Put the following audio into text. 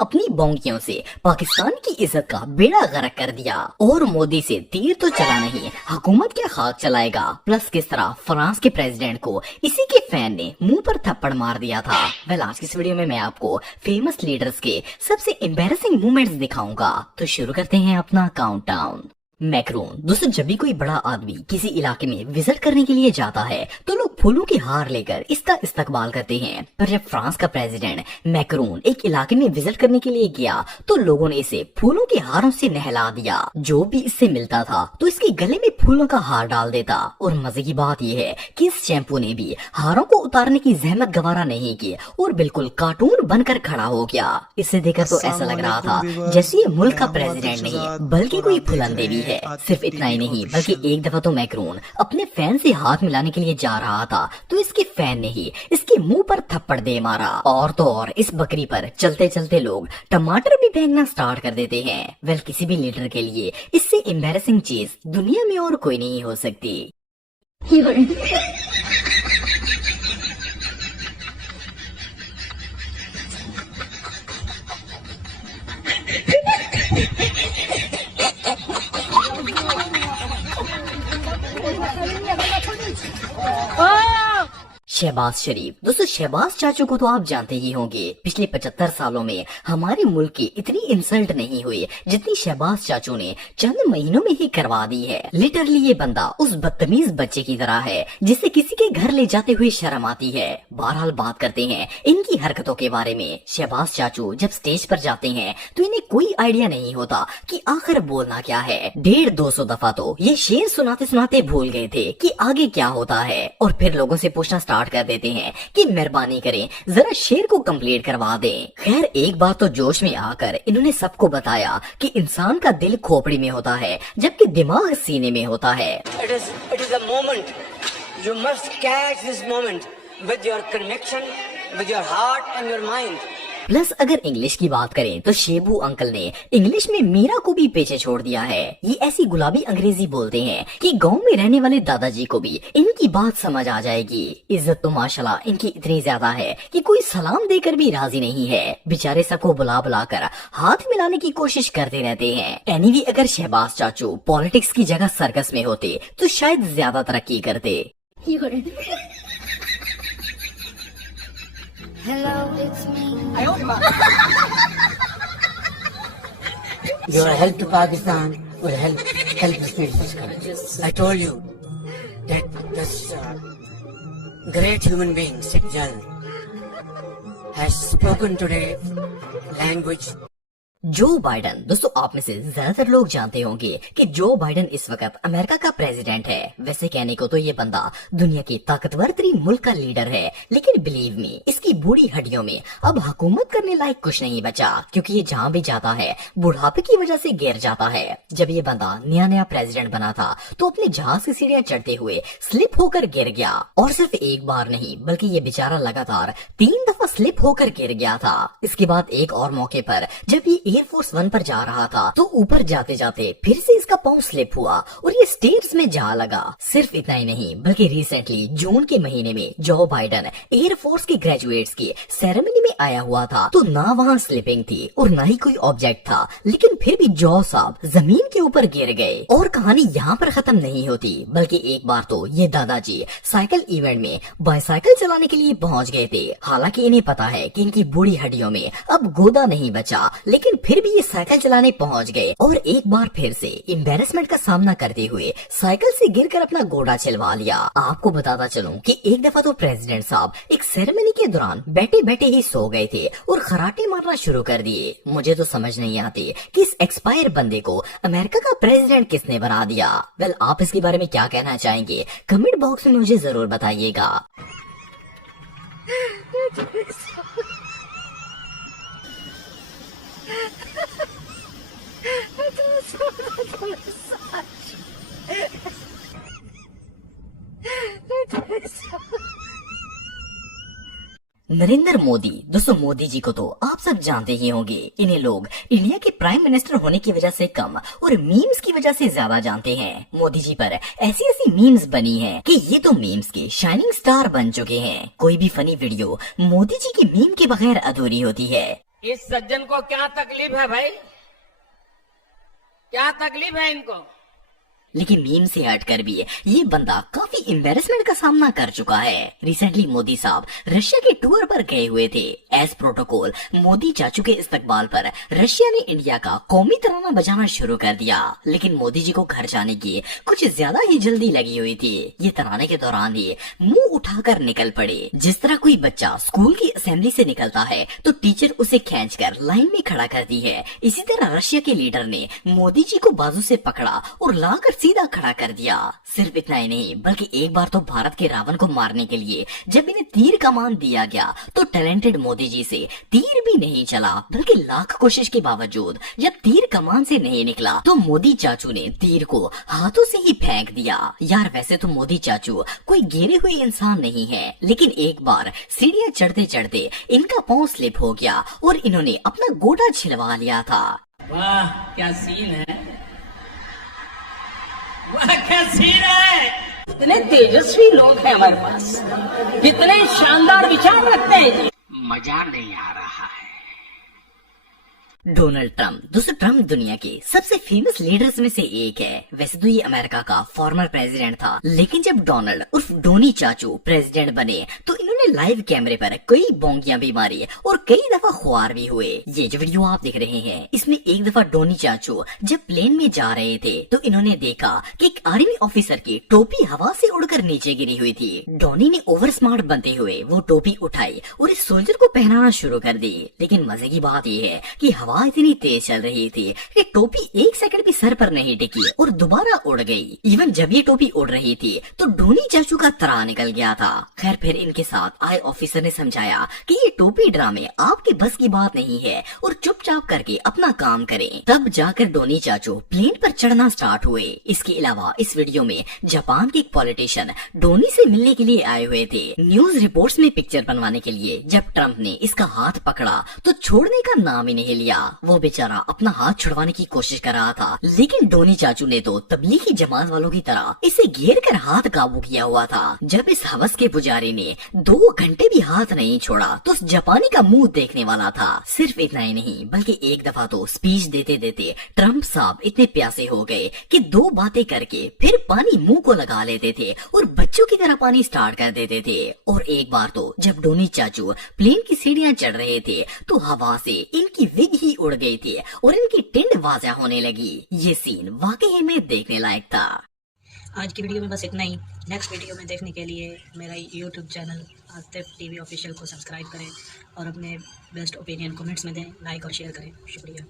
अपनी बोंकियों से पाकिस्तान की इज्जत का बेड़ा गर्क कर दिया। और मोदी से तीर तो चला नहीं, हुकूमत क्या खाक चलाएगा। प्लस किस तरह फ्रांस के प्रेसिडेंट को इसी के फैन ने मुंह पर थप्पड़ मार दिया था। वेल, आज की इस वीडियो में मैं आपको फेमस लीडर्स के सबसे एम्बैरेसिंग मोमेंट्स दिखाऊंगा। तो शुरू करते हैं अपना काउंटडाउन। मैक्रोन। दोस्तों, जब भी कोई बड़ा आदमी किसी इलाके में विजिट करने के लिए जाता है तो लोग फूलों की हार लेकर इसका इस्तकबाल करते हैं। पर जब फ्रांस का प्रेसिडेंट मैक्रोन एक इलाके में विजिट करने के लिए गया तो लोगों ने इसे फूलों के हारों से नहला दिया। जो भी इससे मिलता था तो इसके गले में फूलों का हार डाल देता। और मजे की बात यह है कि इस शैम्पू ने भी हारों को उतारने की जहमत गवारा नहीं की और बिल्कुल कार्टून बनकर खड़ा हो गया। इसे देखकर तो ऐसा लग रहा था जैसे ये मुल्क का प्रेसिडेंट नहीं बल्कि कोई फुलंदेवी है। सिर्फ इतना ही नहीं बल्कि एक दफा तो मैक्रोन अपने फैन से हाथ मिलाने के लिए जा रहा था तो इसके फैन ने ही इसके मुंह पर थप्पड़ दे मारा। और तो और इस बकरी पर चलते चलते लोग टमाटर भी फेंकना स्टार्ट कर देते हैं। वेल, किसी भी लीडर के लिए इससे एम्बैरेसिंग चीज दुनिया में और कोई नहीं हो सकती। शहबाज शरीफ। दोस्तों, शहबाज चाचू को तो आप जानते ही होंगे। पिछले 75 सालों में हमारे मुल्क की इतनी इंसल्ट नहीं हुई जितनी शहबाज चाचू ने चंद महीनों में ही करवा दी है। लिटरली ये बंदा उस बदतमीज बच्चे की तरह है जिसे किसी के घर ले जाते हुए शर्म आती है। बहरहाल बात करते हैं इनकी हरकतों के बारे में। शहबाज चाचू जब स्टेज पर जाते हैं तो इन्हें कोई आइडिया नहीं होता कि आखिर बोलना क्या है। 150-200 दफा तो ये शेर सुनाते सुनाते भूल गए थे कि आगे क्या होता है और फिर लोगों से पूछना स्टार्ट कर देते हैं कि मेहरबानी करें जरा शेर को कंप्लीट करवा दें। खैर, एक बार तो जोश में आकर इन्होंने सबको बताया कि इंसान का दिल खोपड़ी में होता है जबकि दिमाग सीने में होता है। It is a moment. You must catch this moment with your connection, with your heart and your mind. Plus अगर इंग्लिश की बात करें तो शेबू अंकल ने इंग्लिश में मीरा को भी पीछे छोड़ दिया है। ये ऐसी गुलाबी अंग्रेजी बोलते हैं कि गांव में रहने वाले दादाजी को भी इनकी बात समझ आ जाएगी। इज्जत तो माशाल्लाह इनकी इतनी ज्यादा है कि कोई सलाम देकर भी राजी नहीं है। बेचारे सबको बुला बुलाकर हाथ मिलाने की कोशिश करते रहते हैं। एनीवे, अगर शहबाज चाचू पॉलिटिक्स की जगह सर्कस में होते तो शायद ज्यादा तरक्की करते। Hello, it's me. Your help to Pakistan will help us build this country. I told you that this great human being, Sikjal, has spoken today language. जो बाइडन। दोस्तों, आप में से ज्यादातर लोग जानते होंगे कि जो बाइडन इस वक्त अमेरिका का प्रेसिडेंट है। वैसे कहने को तो ये बंदा दुनिया के ताकतवर तरीन मुल्क का लीडर है, लेकिन बिलीव मी, इसकी बूढ़ी हड्डियों में अब हुकूमत करने लायक कुछ नहीं बचा क्योंकि ये जहाँ भी जाता है बुढ़ापे की वजह से गिर जाता है। जब ये बंदा नया नया प्रेसिडेंट बना था तो अपने जहाज की सीढ़ियां चढ़ते हुए स्लिप होकर गिर गया। और सिर्फ एक बार नहीं बल्कि ये बेचारा लगातार 3 दफा स्लिप होकर गिर गया था। इसके बाद एक और मौके पर जब ये एयरफोर्स 1 पर जा रहा था तो ऊपर जाते जाते फिर से इसका पांव स्लिप हुआ और ये स्टेयर्स में जा लगा। सिर्फ इतना ही नहीं बल्कि रिसेंटली जून के महीने में जो बाइडन एयरफोर्स के ग्रेजुएट्स की सेरेमनी में आया हुआ था तो ना वहाँ स्लिपिंग थी और ना ही कोई ऑब्जेक्ट था, लेकिन फिर भी जो साहब जमीन के ऊपर गिर गए। और कहानी यहाँ पर खत्म नहीं होती बल्कि एक बार तो ये दादाजी साइकिल इवेंट में बाइसाइकिल चलाने के लिए पहुँच गए थे। हालांकि इन्हें पता है कि इनकी बूढ़ी हड्डियों में अब गोदा नहीं बचा, लेकिन फिर भी ये साइकिल चलाने पहुंच गए और एक बार फिर से एम्बैरेसमेंट का सामना करते हुए साइकिल से गिरकर अपना गोड़ा छिलवा लिया। आपको बताता चलूं कि एक दफा तो प्रेसिडेंट साहब एक सेरेमनी के दौरान बैठे बैठे ही सो गए थे और खराटे मारना शुरू कर दिए। मुझे तो समझ नहीं आती कि इस एक्सपायर बंदे को अमेरिका का प्रेसिडेंट किसने बना दिया। वेल, आप इसके बारे में क्या कहना चाहेंगे कमेंट बॉक्स में मुझे जरूर बताइएगा। नरेंद्र मोदी। दोस्तों, मोदी जी को तो आप सब जानते ही होंगे। इन्हें लोग इंडिया के प्राइम मिनिस्टर होने की वजह से कम और मीम्स की वजह से ज्यादा जानते हैं। मोदी जी पर ऐसी ऐसी मीम्स बनी हैं कि ये तो मीम्स के शाइनिंग स्टार बन चुके हैं। कोई भी फनी वीडियो मोदी जी की मीम के बगैर अधूरी होती है। इस सज्जन को क्या तकलीफ है भाई? क्या तकलीफ है इनको? लेकिन मीम से हटकर भी ये बंदा काफी एम्बेरसमेंट का सामना कर चुका है। रिसेंटली मोदी साहब रशिया के टूर पर गए हुए थे। एज प्रोटोकॉल मोदी चाचू के इस्तकबाल पर रशिया ने इंडिया का कौमी तराना बजाना शुरू कर दिया। लेकिन मोदी जी को घर जाने की कुछ ज्यादा ही जल्दी लगी हुई थी। ये तराने के दौरान ही मुंह उठाकर निकल पड़े। जिस तरह कोई बच्चा स्कूल की असेंबली से निकलता है तो टीचर उसे खींचकर लाइन में खड़ा करती है, इसी तरह रशिया के लीडर ने मोदी जी को बाजू से पकड़ा और लाकर सीधा खड़ा कर दिया। सिर्फ इतना ही नहीं बल्कि एक बार तो भारत के रावण को मारने के लिए जब इन्हें तीर कमान दिया गया तो टैलेंटेड मोदी जी से तीर भी नहीं चला, बल्कि लाख कोशिश के बावजूद जब तीर कमान से नहीं निकला तो मोदी चाचू ने तीर को हाथों से ही फेंक दिया। यार वैसे तो मोदी चाचू कोई गिरे हुए इंसान नहीं है, लेकिन एक बार सीढ़ियां चढ़ते चढ़ते इनका पांव स्लिप हो गया और इन्होंने अपना गोटा छिलवा लिया था। वाह क्या सीन है, वाह क्या सीन है। कितने तेजस्वी लोग हैं हमारे पास, कितने शानदार विचार रखते हैं जी। मजा नहीं आ रहा है। डोनाल्ड ट्रम्प दोस्तों ट्रम्प दुनिया के सबसे फेमस लीडर्स में से एक है। वैसे तो ये अमेरिका का फॉर्मर प्रेसिडेंट था, लेकिन जब डोनाल्ड उर्फ डोनी चाचू प्रेसिडेंट बने तो इन्होंने लाइव कैमरे पर कई बोंगियां भी मारी और कई दफा खुआर भी हुए। ये जो वीडियो आप देख रहे हैं इसमें एक दफा डोनी चाचू जब प्लेन में जा रहे थे तो इन्होंने देखा कि एक आर्मी ऑफिसर की टोपी हवा से उड़कर नीचे गिरी हुई थी। डोनी ने ओवर स्मार्ट बनते हुए वो टोपी उठाई और इस सोल्जर को पहनाना शुरू कर दी। लेकिन मजे की बात यह है कि हवा इतनी तेज चल रही थी कि टोपी एक सेकंड भी सर पर नहीं टिकी और दोबारा उड़ गई। इवन जब ये टोपी उड़ रही थी तो डोनी चाचू का तरा निकल गया था। खैर फिर इनके साथ आए ऑफिसर ने समझाया कि ये टोपी ड्रामे आपके बस की बात नहीं है और चुपचाप करके अपना काम करें। तब जाकर डोनी चाचू प्लेन पर चढ़ना स्टार्ट हुए। इसके अलावा इस वीडियो में जापान के एक पॉलिटिशियन डोनी से मिलने के लिए आए हुए थे। न्यूज रिपोर्ट्स में पिक्चर बनवाने के लिए जब ट्रम्प ने इसका हाथ पकड़ा तो छोड़ने का नाम ही नहीं लिया। वो बेचारा अपना हाथ छुड़वाने की कोशिश कर रहा था, लेकिन डोनी चाचू ने तो तबलीगी जमात वालों की तरह इसे घेर कर हाथ काबू किया हुआ था। जब इस हवस के पुजारी ने 2 घंटे भी हाथ नहीं छोड़ा तो उस जापानी का मुंह देखने वाला था। सिर्फ इतना ही नहीं बल्कि एक दफा तो स्पीच देते देते ट्रम्प साहब इतने प्यासे हो गए कि 2 बातें करके फिर पानी मुंह को लगा लेते थे और बच्चों की तरह पानी स्टार्ट कर देते थे। और एक बार तो जब डोनी चाचू प्लेन की सीढ़ियां चढ़ रहे थे तो हवा से इनकी विग ही उड़ गई थी और इनकी टिंड वाजा होने लगी। ये सीन वाकई में देखने लायक था। आज की वीडियो में बस इतना ही। नेक्स्ट वीडियो में देखने के लिए मेरा YouTube channel Atif TV official को सब्सक्राइब करें और अपने बेस्ट ओपिनियन कमेंट्स में दें, लाइक और शेयर करें। शुक्रिया।